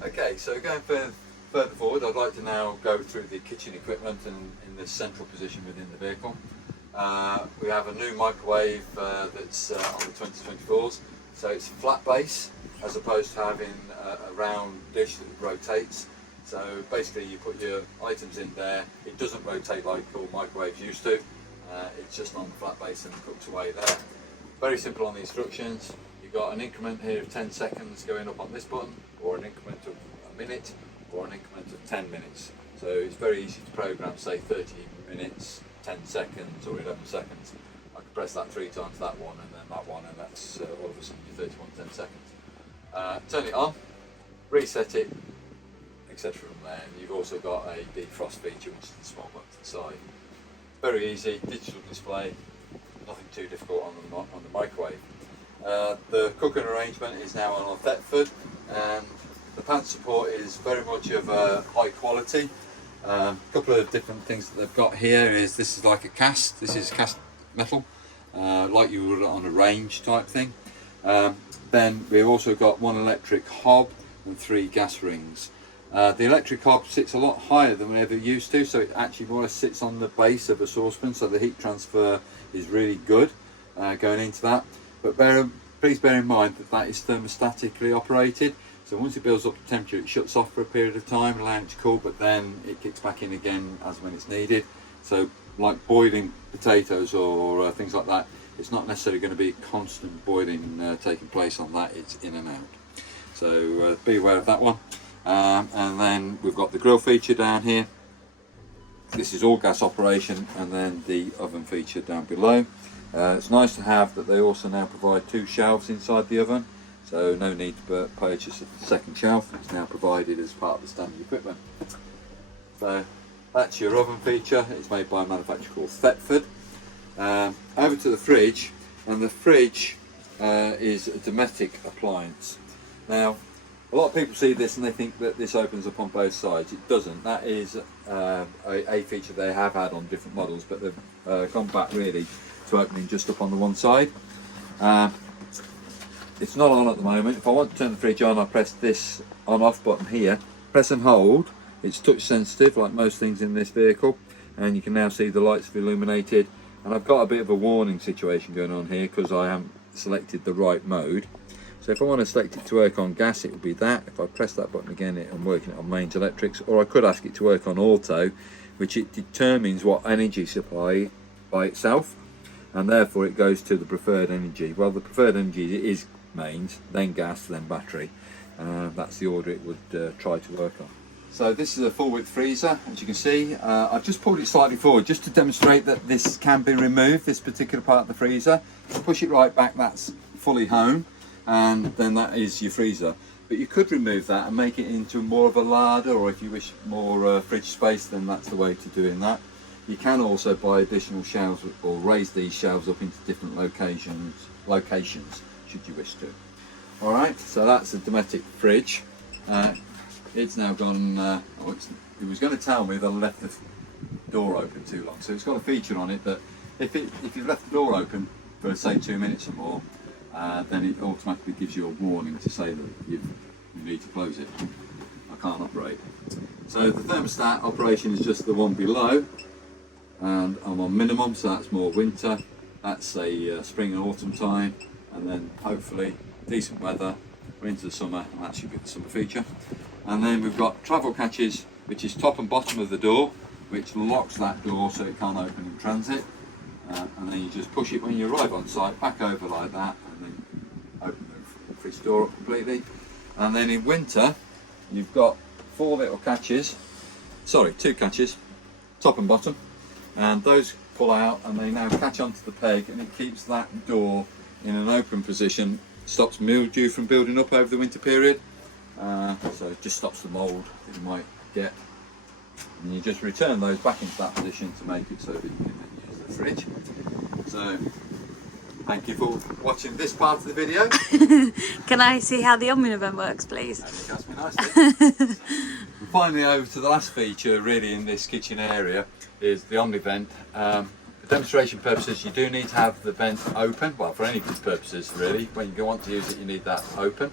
Okay, so going further forward, I'd like to now go through the kitchen equipment and in this central position within the vehicle. We have a new microwave that's on the 2024s, so it's flat base as opposed to having a round dish that rotates. So basically you put your items in there, it doesn't rotate like all microwaves used to, it's just on the flat base and cooks away there. Very simple on the instructions. You've got an increment here of 10 seconds going up on this button, or an increment of a minute, or an increment of 10 minutes. So it's very easy to program, say 30 minutes, 10 seconds or 11 seconds. I can press that 3 times, that one and then that one, and that's all of a sudden your 31 10 seconds. Turn it on, reset it, etc. from there. And you've also got a defrost feature, which is the small button to the side. Very easy, digital display, nothing too difficult on the microwave. The cooking arrangement is now on Thetford, and the pan support is very much of high quality. A couple of different things that they've got here is this is like a cast, this is cast metal, like you would on a range type thing. Then we've also got one electric hob and 3 gas rings. The electric hob sits a lot higher than we ever used to, so it actually more or less sits on the base of a saucepan, so the heat transfer is really good going into that. But please bear in mind that that is thermostatically operated, so once it builds up the temperature it shuts off for a period of time, allowing it to cool, but then it kicks back in again as when it's needed. So like boiling potatoes or things like that, it's not necessarily going to be constant boiling taking place on that, it's in and out. So be aware of that one. And then we've got the grill feature down here. This is all gas operation, and then the oven feature down below. It's nice to have that they also now provide 2 shelves inside the oven, so no need to purchase a second shelf. It's now provided as part of the standard equipment. So that's your oven feature. It's made by a manufacturer called Thetford. Over to the fridge, and the fridge is a domestic appliance. Now a lot of people see this and they think that this opens up on both sides. It doesn't. That is a feature they have had on different models, but they've gone back really to opening just up on the one side. It's not on at the moment. If I want to turn the fridge on, I press this on off button here, press and hold. It's touch sensitive like most things in this vehicle, and you can now see the lights have illuminated. And I've got a bit of a warning situation going on here because I haven't selected the right mode. So if I want to select it to work on gas, it will be that. If I press that button again, I'm working it on mains electrics, or I could ask it to work on auto, which it determines what energy supply by itself, and therefore it goes to the preferred energy. Well, the preferred energy is mains, then gas, then battery. That's the order it would try to work on. So this is a full width freezer, as you can see. I've just pulled it slightly forward just to demonstrate that this can be removed, this particular part of the freezer. So push it right back, that's fully home, and then that is your freezer. But you could remove that and make it into more of a larder, or if you wish more fridge space, then that's the way to doing that. You can also buy additional shelves or raise these shelves up into different locations should you wish to. Alright, so that's a domestic fridge. It's now gone, it was going to tell me that I left the door open too long, so it's got a feature on it that if you've left the door open for say 2 minutes or more, then it automatically gives you a warning to say that you need to close it. I can't operate. So the thermostat operation is just the one below, and I'm on minimum, so that's more winter. That's a spring and autumn time, and then hopefully decent weather. We're into the summer, and that should be the summer feature. And then we've got travel catches, which is top and bottom of the door, which locks that door so it can't open in transit. And then you just push it when you arrive on site, back over like that, and then open the fridge door up completely. And then in winter, you've got 4 little catches, sorry, 2 catches, top and bottom, and those pull out and they now catch onto the peg, and it keeps that door in an open position, stops mildew from building up over the winter period. So it just stops the mould that you might get, and you just return those back into that position to make it so that you can then use the fridge. So thank you for watching this part of the video. Can I see how the Omnibent works, please? You asked me nicely. And finally, over to the last feature really in this kitchen area is the Omnibent. For demonstration purposes, you do need to have the vent open. Well, for any purposes really, when you want to use it you need that open.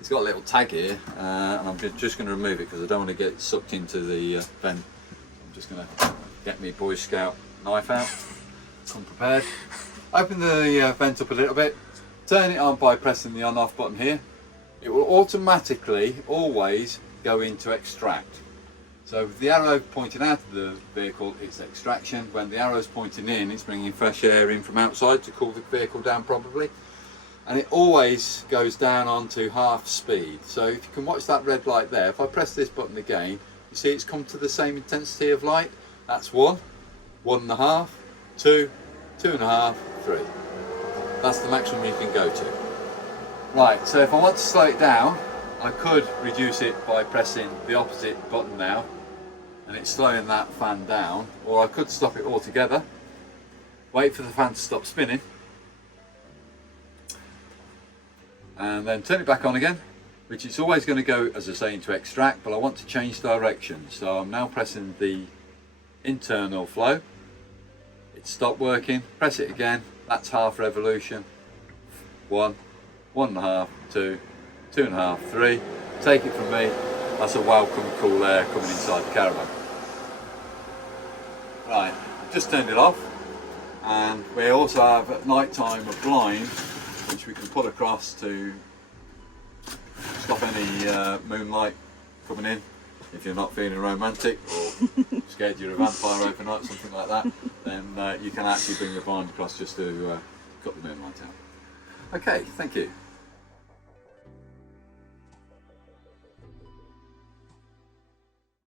it's got a little tag here, and I'm just going to remove it because I don't want to get sucked into the vent. I'm just going to get my Boy Scout knife out. I'm prepared. Open the vent up a little bit, turn it on by pressing the on-off button here. It will automatically always go into extract. So with the arrow pointing out of the vehicle, it's extraction. When the arrow's pointing in, it's bringing fresh air in from outside to cool the vehicle down probably. And it always goes down onto half speed. So if you can watch that red light there, if I press this button again, you see it's come to the same intensity of light. That's 1, 1.5, 2, 2.5, 3. That's the maximum you can go to. Right, so if I want to slow it down, I could reduce it by pressing the opposite button now, and it's slowing that fan down, or I could stop it altogether, wait for the fan to stop spinning, and then turn it back on again, which it's always going to go, as I say, into extract, but I want to change direction. So I'm now pressing the internal flow. It's stopped working, press it again, that's half revolution. 1, 1.5, 2, 2.5, 3. Take it from me, that's a welcome cool air coming inside the caravan. Right, just turned it off, and we also have at night time a blind which we can put across to stop any moonlight coming in. If you're not feeling romantic or scared you're a vampire overnight, something like that, then you can actually bring the blind across just to cut the moonlight out. Okay, thank you.